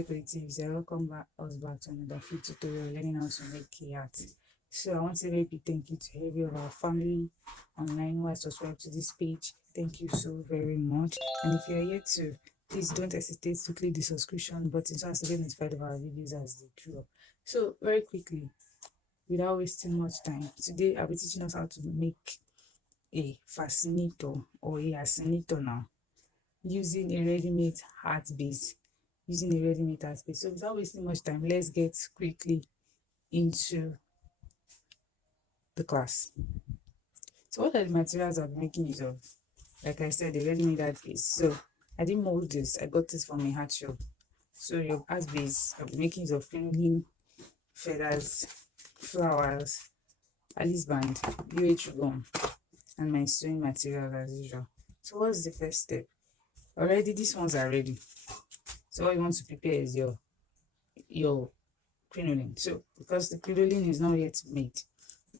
dear creatives, welcome back to another free tutorial learning how to make key art. So I want to say a very big thank you to every of our family online who has subscribed to this page. Thank you so very much. And if you're yet to, please don't hesitate to click the subscription button so as to get notified of our videos as they drop. So very quickly, without wasting much time, today I'll be teaching us how to make a fascinator or a hatscinator now, using a ready-made art base. So without wasting much time, let's get quickly into the class. So what are the materials I'll be making use of? Like I said, the ready-made art base. So I didn't mold this. I got this from a hat shop. So your art base, I'll be making use of crinoline, feathers, flowers, Alice band, UH gum, and my sewing material as usual. So what's the first step? Already these ones are ready. So all you want to prepare is your crinoline. So because the crinoline is not yet made,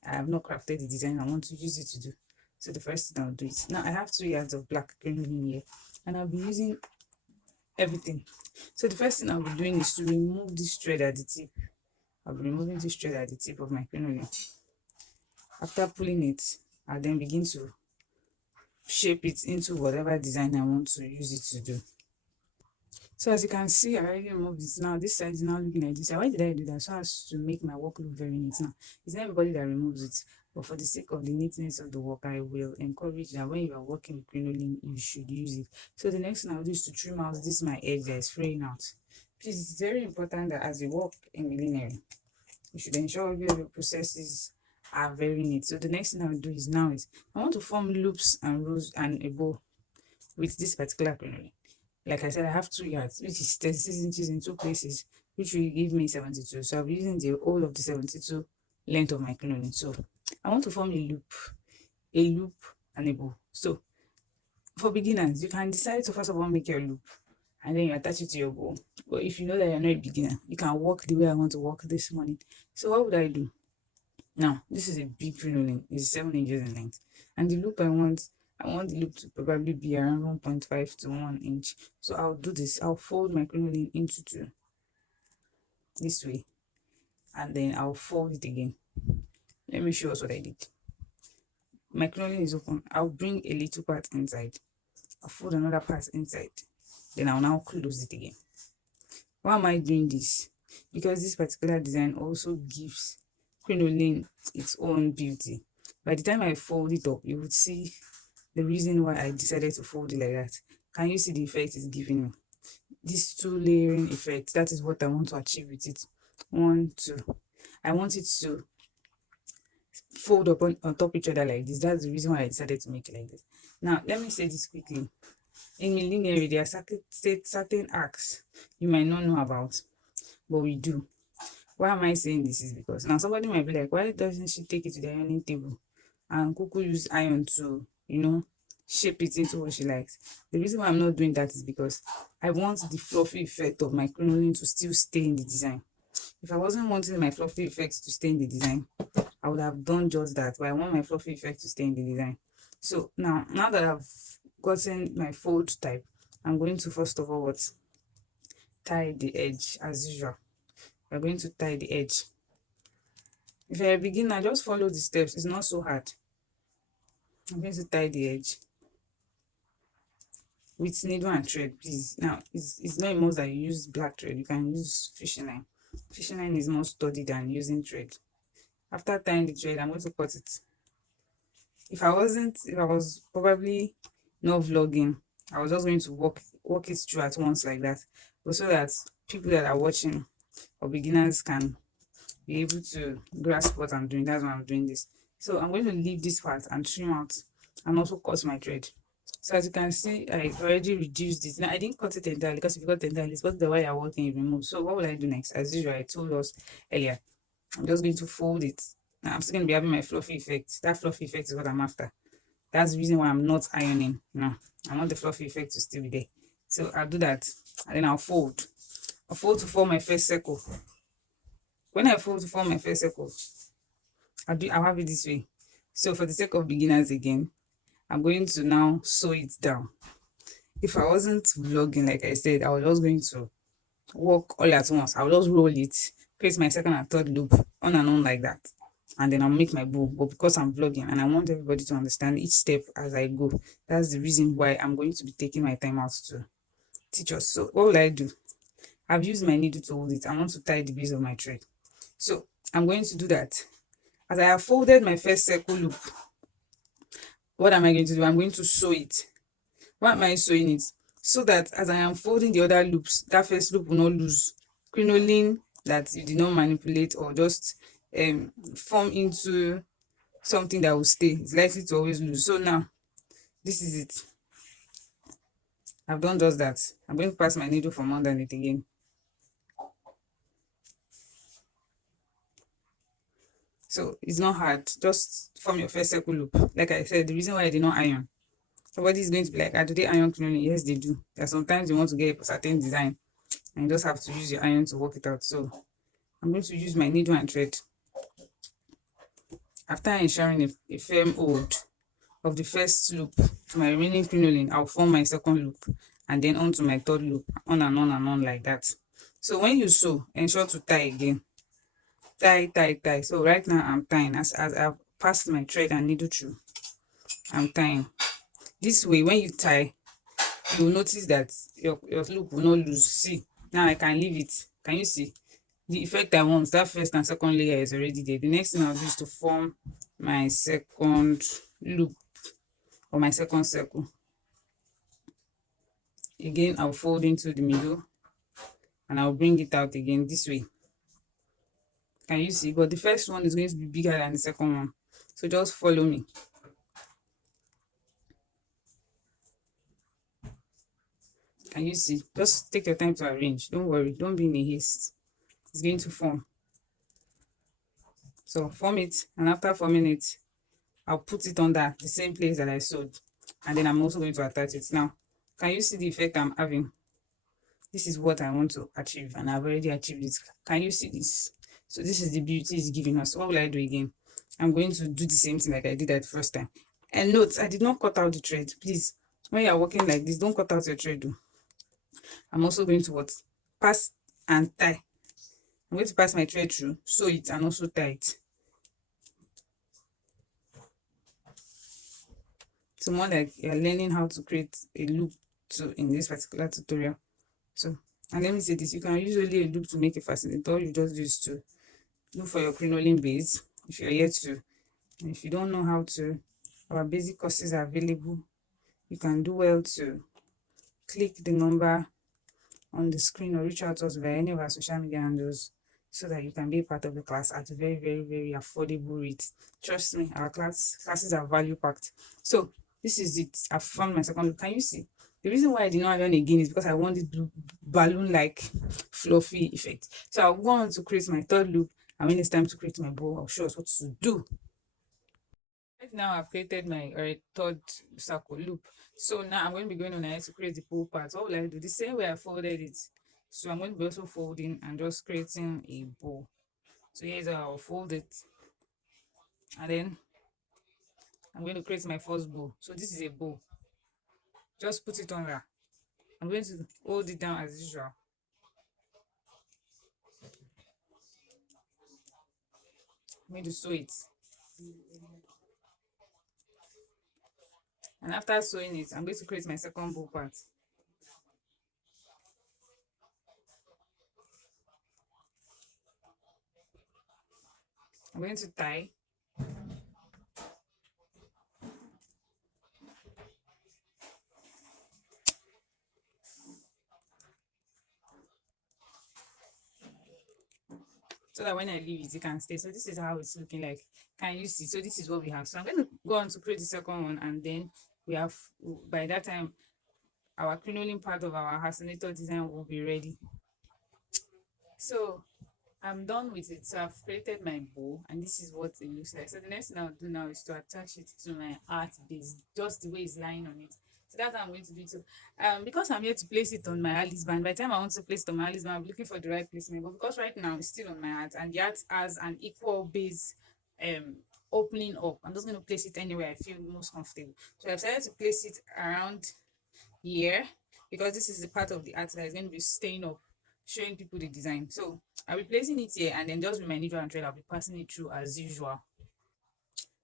I have not crafted the design I want to use it to do. So the first thing I'll do is, now I have 2 yards of black crinoline here, and I'll be using everything. So the first thing I'll be doing is to remove this thread at the tip. I'll be removing this thread at the tip of my crinoline. After pulling it, I'll then begin to shape it into whatever design I want to use it to do. So as you can see, I already removed this. Now this side is now looking like this. Why did I do that? So as to make my work look very neat. Now it's not everybody that removes it, but for the sake of the neatness of the work, I will encourage that when you are working with crinoline, you should use it. So the next thing I'll do is to trim out this my edge that is fraying out. Please, it's very important that as you work in millinery, you should ensure your processes are very neat. So the next thing I'll do is I want to form loops and rows and a bow with this particular crinoline. Like I said, I have 2 yards, which is 36 inches in 2 places, which will give me 72. So I'll be using the whole of the 72 length of my crinoline. So I want to form a loop and a bow. So for beginners, you can decide to first of all make your loop and then you attach it to your bow. But if you know that you're not a beginner, you can work the way I want to work this morning. So what would I do? Now, this is a big crinoline. It's 7 inches in length. And the loop I want the loop to probably be around 1.5 to 1 inch. So I'll do this. I'll fold my crinoline into 2 this way, and then I'll fold it again. Let me show us what I did. My crinoline is open. I'll bring a little part inside. I'll fold another part inside. Then I'll now close it again. Why am I doing this? Because this particular design also gives crinoline its own beauty. By the time I fold it up, you would see the reason why I decided to fold it like that. Can you see the effect it's giving me? This 2 layering effect, that is what I want to achieve with it. 1, 2. I want it to fold up on top each other like this. That's the reason why I decided to make it like this. Now, let me say this quickly. In millinery, there are certain arcs you might not know about, but we do. Why am I saying this is because now somebody might be like, why doesn't she take it to the ironing table and Kuku use iron to, shape it into what she likes? The reason why I'm not doing that is because I want the fluffy effect of my crinoline to still stay in the design. If I wasn't wanting my fluffy effects to stay in the design, I would have done just that, but I want my fluffy effect to stay in the design. So now that I've gotten my fold type, I'm going to first of all tie the edge as usual. We're going to tie the edge. If you're a beginner, just follow the steps. It's not so hard. I'm going to tie the edge with needle and thread, please. Now, it's not a must that you use black thread. You can use fishing line. Fishing line is more sturdy than using thread. After tying the thread, I'm going to cut it. If I was probably not vlogging, I was just going to walk it through at once like that, but so that people that are watching or beginners can be able to grasp what I'm doing. That's why I'm doing this. So I'm going to leave this part and trim out and also cut my thread. So as you can see, I already reduced it. Now I didn't cut it entirely because if you cut it entirely, it's what the wire working you remove. So what will I do next? As usual, I told us earlier, I'm just going to fold it. Now I'm still going to be having my fluffy effect. That fluffy effect is what I'm after. That's the reason why I'm not ironing. No, I want the fluffy effect to still be there. So I'll do that and then I'll fold. I'll fold to form my first circle. When I fold to form my first circle, I'll have it this way. So for the sake of beginners again, I'm going to now sew it down. If I wasn't vlogging, like I said, I was just going to work all at once. I'll just roll it, create my second and third loop on and on like that. And then I'll make my bow. But because I'm vlogging and I want everybody to understand each step as I go, that's the reason why I'm going to be taking my time out to teach us. So what will I do? I've used my needle to hold it. I want to tie the base of my thread. So I'm going to do that. As I have folded my first circle loop, what am I going to do? I'm going to sew it. Why am I sewing it? So that as I am folding the other loops, that first loop will not lose. Crinoline that you did not manipulate or just form into something that will stay. It's likely to always lose. So now, this is it. I've done just that. I'm going to pass my needle from underneath again. So it's not hard. Just form your first circle loop. Like I said, the reason why I did not iron. Somebody is going to be like, do they iron cleanly? Yes, they do. There are sometimes you want to get a certain design and you just have to use your iron to work it out. So I'm going to use my needle and thread. After ensuring a firm hold of the first loop to my remaining crinoline, I'll form my second loop and then on to my third loop, on and on and on like that. So when you sew, ensure to tie again. Tie. So right now I'm tying as I've passed my thread and needle through. I'm tying. This way, when you tie, you will notice that your loop will not lose. See, now I can leave it. Can you see? The effect I want, that first and second layer is already there. The next thing I'll do is to form my second loop or my second circle. Again, I'll fold into the middle and I'll bring it out again this way. Can you see? But the first one is going to be bigger than the second one. So just follow me. Can you see? Just take your time to arrange. Don't worry. Don't be in a haste. It's going to form. So form it, and after forming it, I'll put it under the same place that I sewed. And then I'm also going to attach it. Now, can you see the effect I'm having? This is what I want to achieve, and I've already achieved it. Can you see this? So this is the beauty it's giving us. What will I do again? I'm going to do the same thing like I did that first time. And note, I did not cut out the thread. Please, when you are working like this, don't cut out your thread. I'm also going to what? Pass and tie. I'm going to pass my thread through, sew it, and also tie it. So more like you're learning how to create a loop to in this particular tutorial. So, and let me say this, you can use only a loop to make a fascinator. You just use to look for your crinoline base if you're yet to. And if you don't know how to, our basic courses are available. You can do well to click the number on the screen or reach out to us via any of our social media handles so that you can be a part of the class at a very, very, very affordable rate. Trust me, our classes are value packed. So this is it. I've found my second loop. Can you see? The reason why I did not iron again is because I want this balloon-like fluffy effect. So I'll go on to create my third loop, and when it's time to create my bow, I'll show us what to do. Right now, I've created my third circle loop. So now I'm going to be going on ahead to create the bow part. What will I do? The same way I folded it. So I'm going to be also folding and just creating a bow. So here's how I'll fold it. And then I'm going to create my first bow. So this is a bow. Just put it on there. I'm going to hold it down as usual. I'm going to sew it. And after sewing it, I'm going to create my second bow part. I'm going to tie. So that when I leave it, it can stay. So this is how it's looking like. Can you see? So this is what we have. So I'm going to go on to create the second one, and then we have, by that time, our crinoline part of our Hatscinator design will be ready. So I'm done with it. So I've created my bow, and this is what it looks like. So the next thing I'll do now is to attach it to my art base, just the way it's lying on it. So that's how I'm going to do it. So because I'm here to place it on my Alice band, by the time I want to place it on my Alice band, I'm looking for the right placement. But because right now it's still on my art, and the art has an equal base opening up, I'm just going to place it anywhere I feel most comfortable. So I've decided to place it around here because this is the part of the art that is going to be staying up, showing people the design. So I'll be placing it here, and then just with my needle and thread, I'll be passing it through as usual.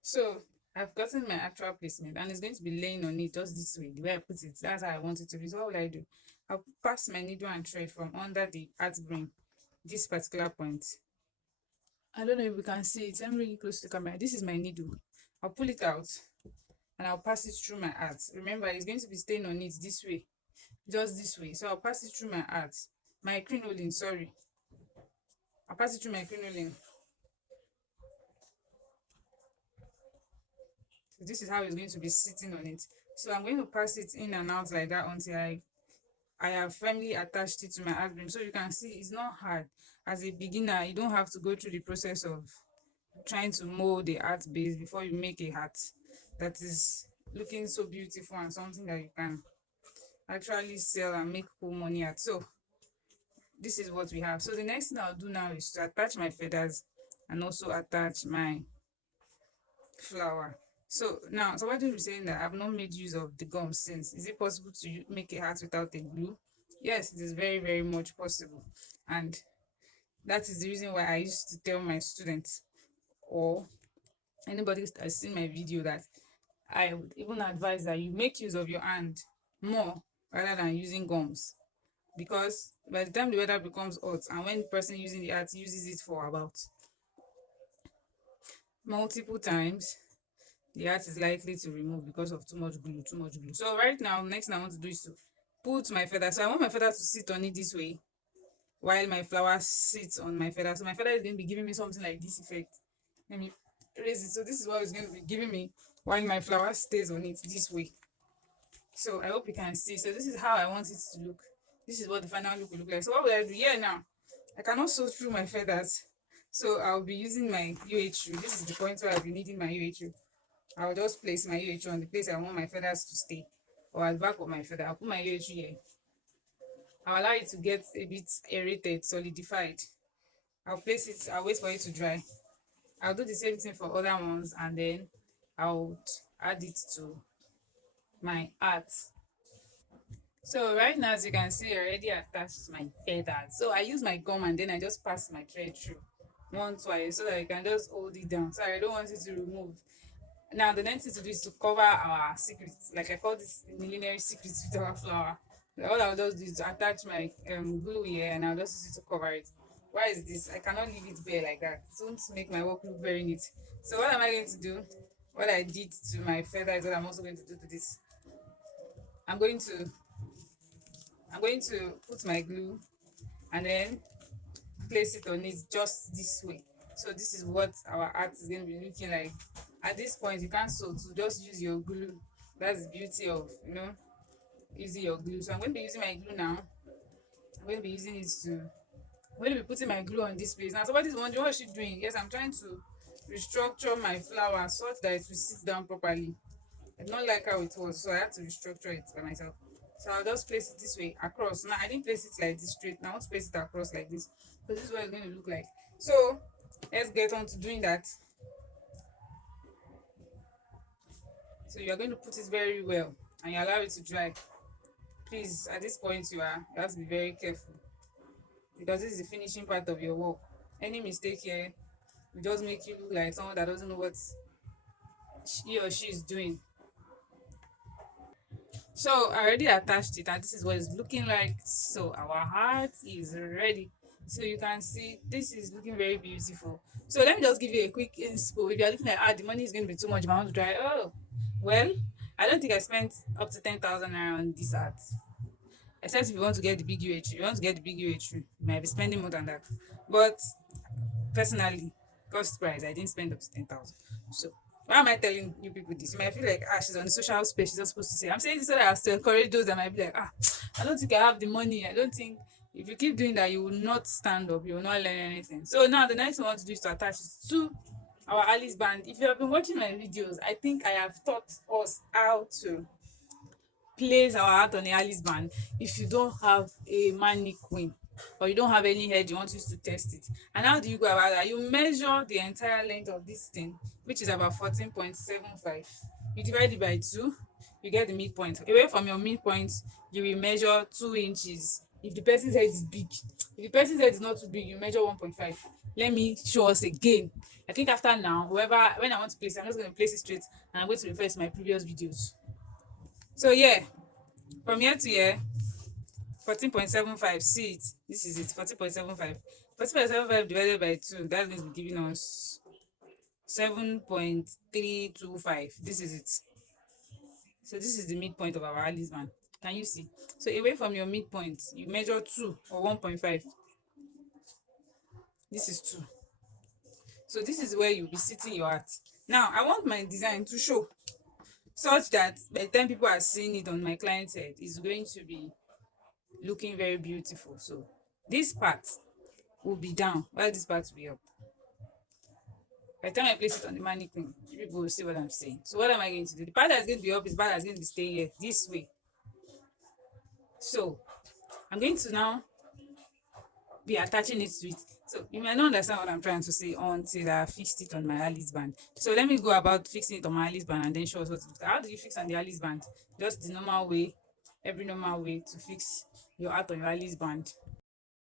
So I've gotten my actual placement, and it's going to be laying on it just this way, the way I put it. That's how I want it to be. So what will I do? I'll pass my needle and thread from under the art brim, this particular point. I don't know if you can see it. I'm really close to the camera. This is my needle. I'll pull it out and I'll pass it through my art. Remember, it's going to be staying on it this way, just this way. So I'll pass it through my art, my crinoline. Sorry, I'll pass it through my crinoline. So this is how it's going to be sitting on it. So I'm going to pass it in and out like that until I have firmly attached it to my art brim. So you can see it's not hard. As a beginner, you don't have to go through the process of trying to mold the art base before you make a hat that is looking so beautiful and something that you can actually sell and make cool money at. So this is what we have. So the next thing I'll do now is to attach my feathers and also attach my flower. So now somebody will be saying that I've not made use of the gum since. Is it possible to make a hat without a glue? Yes, it is very, very much possible. And that is the reason why I used to tell my students or anybody that has seen my video that I would even advise that you make use of your hand more rather than using gums, because by the time the weather becomes hot and when the person using the art uses it for about multiple times, the art is likely to remove because of too much glue, too much glue. So right now, next thing I want to do is to put my feather. So I want my feather to sit on it this way while my flower sits on my feather. So my feather is going to be giving me something like this effect. Let me raise it. So this is what it's going to be giving me while my flower stays on it this way. So I hope you can see. So this is how I want it to look. This is what the final look will look like. So what will I do here now? I cannot sew through my feathers. So I'll be using my UH. This is the point where I'll be needing my UH. I'll just place my UH on the place I want my feathers to stay, or at the back of my feather. I'll put my UH here. I'll allow it to get a bit aerated, solidified. I'll place it, I'll wait for it to dry. I'll do the same thing for other ones, and then I'll add it to my art. So right now, as you can see, I already attached my feathers. So I use my gum and then I just pass my thread through one twice so that I can just hold it down. So I don't want it to remove. Now the next thing to do is to cover our secrets. Like I call this millinery secrets with our flower. All I'll just do is to attach my glue here and I'll just use it to cover it. Why is this? I cannot leave it bare like that. It won't make my work look very neat. So what am I going to do? What I did to my feather is what I'm also going to do to this. I'm going to I'm going to put my glue and then place it on it just this way. So this is what our art is going to be looking like. At this point, you can't sew, so just use your glue. That's the beauty of, using your glue. So I'm going to be using my glue now. I'm going to be using it to, I'm going to be putting my glue on this place. Now somebody's wondering, what is she doing? Yes, I'm trying to restructure my flower such that it will sit down properly. I don't like how it was, so I had to restructure it by myself. So I'll just place it this way across. Now I didn't place it like this straight. Now I want to place it across like this. So this is what it's going to look like. So let's get on to doing that. So you are going to put it very well and you allow it to dry. Please, at this point you have to be very careful because this is the finishing part of your work. Any mistake here will just make you look like someone that doesn't know what he or she is doing. So I already attached it and this is what it's looking like. So our heart is ready. So you can see this is looking very beautiful. So let me just give you a quick inspo. If you're looking at the money is going to be too much, but I want to try. Oh, well, I don't think I spent up to 10,000 naira on this art. Except if you want to get the big UH. If you want to get the big UH, you might be spending more than that. But personally, cost price, I didn't spend up to 10,000. So why am I telling you people this? You might feel like, she's on the social space, she's not supposed to say. I'm saying this so that I have to encourage those that might be like, I don't think I have the money. I don't think if you keep doing that, you will not stand up, you will not learn anything. So now the next thing I want to do is to attach it to our Alice band. If you have been watching my videos, I think I have taught us how to place our art on a Alice band if you don't have a mannequin or you don't have any head you want to use to test it. And how do you go about that? You measure the entire length of this thing, which is about 14.75. You divide it by 2, you get the midpoint. Away from your midpoint, you will measure 2 inches If the person's head is big, if the person's head is not too big, you measure 1.5. Let me show us again. I think after now, whoever, when I want to place it, I'm just going to place it straight, and I'm going to refer to my previous videos. So yeah, from here to here, 14.75. See it. This is it. 14.75. 14.75 divided by 2. That's going to be giving us 7.325. This is it. So this is the midpoint of our Alice band. Can you see? So away from your midpoint, you measure 2 or 1.5. This is 2. So this is where you'll be sitting your heart. Now, I want my design to show such that by the time people are seeing it on my client's head, it's going to be looking very beautiful. So this part will be down while this part will be up. By the time I place it on the mannequin, people will see what I'm saying. So what am I going to do? The part that's going to be up is the part that's going to be staying here, this way. So I'm going to now be attaching it to it. So you might not understand what I'm trying to say until I fixed it on my Alice band. So let me go about fixing it on my Alice band and then show us what to do. How do you fix on the Alice band? Just the normal way, every normal way to fix your art on your Alice band.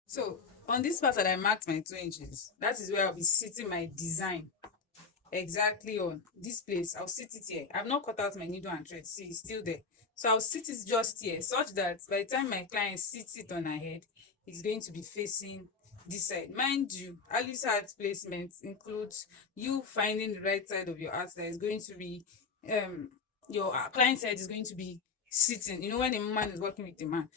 So on this part that I marked my 2 inches, that is where I'll be sitting my design exactly on this place. I'll sit it here. I've not cut out my needle and thread. See, it's still there. So I'll sit it just here, such that by the time my client sits it on her head, it's going to be facing this side. Mind you, Alice heart placement includes you finding the right side of your heart that is going to be your client's head is going to be sitting. You know, when a man is working with a man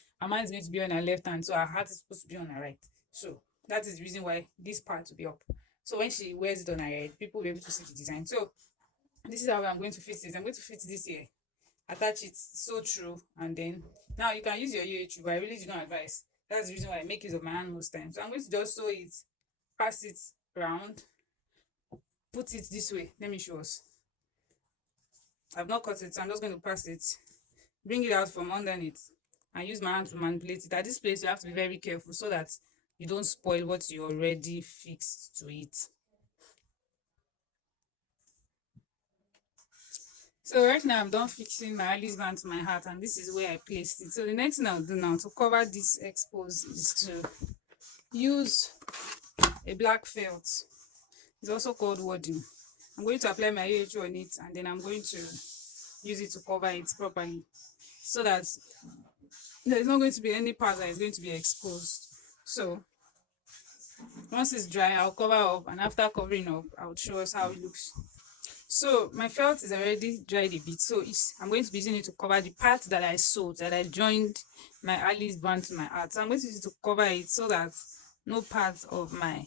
is going to be on her left hand, so her heart is supposed to be on her right. So that is the reason why this part will be up. So when she wears it on her head, people will be able to see the design. So this is how I'm going to fit this. I'm going to fit this here, attach it so true, and then now you can use your UHU, but I really do not advise. That's the reason why I make use of my hand most times. So I'm going to just sew it, pass it round, put it this way. Let me show us. I've not cut it, so I'm just going to pass it, bring it out from underneath, and use my hand to manipulate it. At this place, you have to be very careful so that you don't spoil what you already fixed to it. So right now I'm done fixing my Alice band to my heart, and this is where I placed it. So the next thing I'll do now to cover this expose is to use a black felt. It's also called wadding. I'm going to apply my AHU on it, and then I'm going to use it to cover it properly so that there's not going to be any part that is going to be exposed. So once it's dry, I'll cover up, and after covering up, I'll show us how it looks. So my felt is already dried a bit, so I'm going to be using it to cover the part that I sewed, that I joined my Alice band to my art. So I'm going to use it to cover it so that no part of my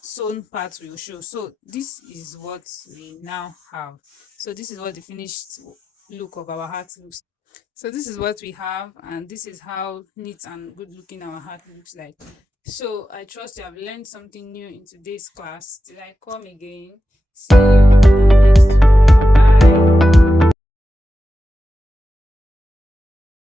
sewn part will show. So this is what we now have. So this is what the finished look of our heart looks. So this is what we have, and this is how neat and good looking our heart looks like. So I trust you have learned something new in today's class. Till I come again, see you.